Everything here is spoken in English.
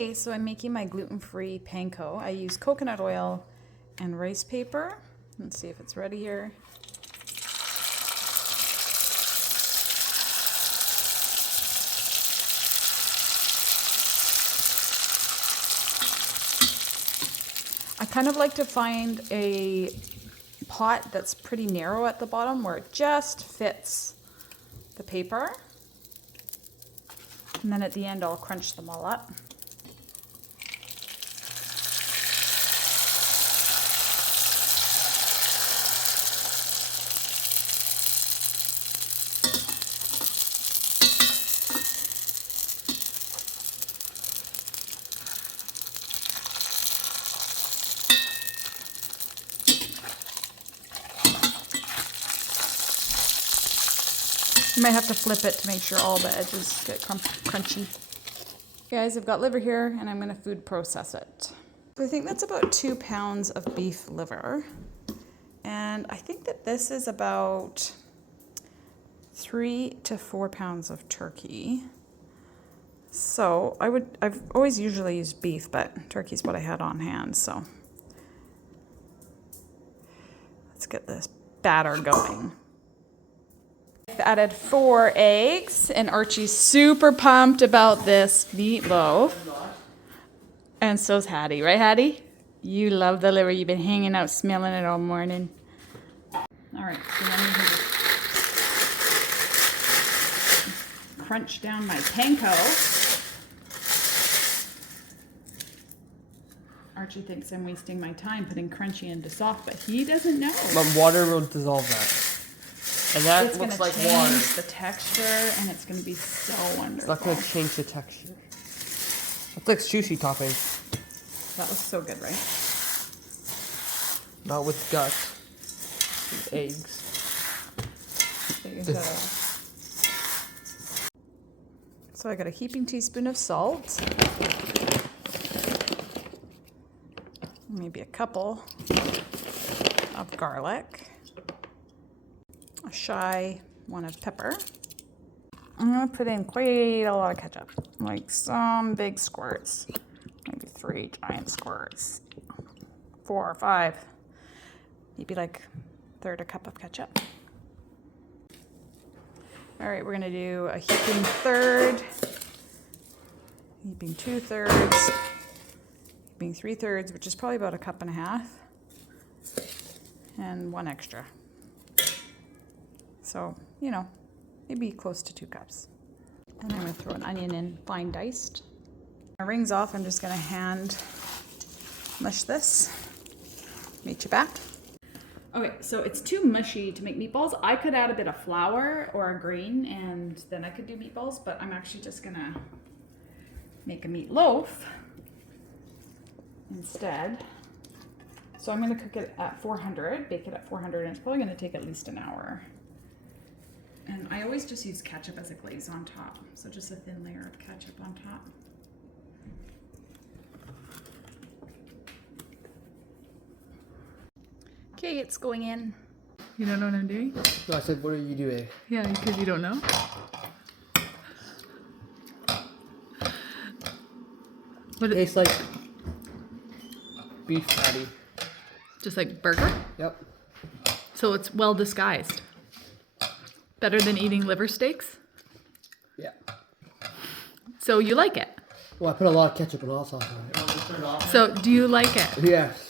Okay, so I'm making my gluten-free panko. I use coconut oil and rice paper. Let's see if it's ready here. I kind of like to find a pot that's pretty narrow at the bottom where it just fits the paper. And then at the end I'll crunch them all up. You might have to flip it to make sure all the edges get crunchy. Guys, I've got liver here and I'm gonna food process it. So I think that's about 2 pounds of beef liver. And I think that this is about 3 to 4 pounds of turkey. So I've always usually used beef, but turkey's what I had on hand, so. Let's get this batter going. I've added 4 eggs, and Archie's super pumped about this meatloaf. And so's Hattie, right Hattie? You love the liver. You've been hanging out smelling it all morning. All right, so then we can crunch down my panko. Archie thinks I'm wasting my time putting crunchy into soft, but he doesn't know. But water will dissolve that. And that It's looks gonna like change water. the texture, and it's gonna be so wonderful. It's not going to change the texture. It's like sushi topping. That looks so good, right? Not with guts. With eggs. So I got a heaping teaspoon of salt. Maybe a couple of garlic. A shy one of pepper. I'm gonna put in quite a lot of ketchup, like some big squirts, maybe 3 giant squirts, 4 or 5, maybe like 1/3 cup of ketchup. All right, we're gonna do a heaping 1/3, heaping 2/3, heaping 3/3, which is probably about 1.5 cups, and 1 extra. So, you know, maybe close to 2 cups. And I'm gonna throw an onion in fine diced. My ring's off, I'm just gonna hand mush this. Meet you back. Okay, so it's too mushy to make meatballs. I could add a bit of flour or a grain and then I could do meatballs, but I'm actually just gonna make a meatloaf instead. So I'm gonna cook it at 400, bake it at 400, and it's probably gonna take at least an hour. And I always just use ketchup as a glaze on top. So just a thin layer of ketchup on top. Okay, it's going in. You don't know what I'm doing? No, I said, what are you doing? Yeah, because you don't know. It tastes like beef patty. Just like burger? Yep. So it's well disguised. Better than eating liver steaks? Yeah. So you like it? Well, I put a lot of ketchup and hot sauce on it. So do you like it? Yes.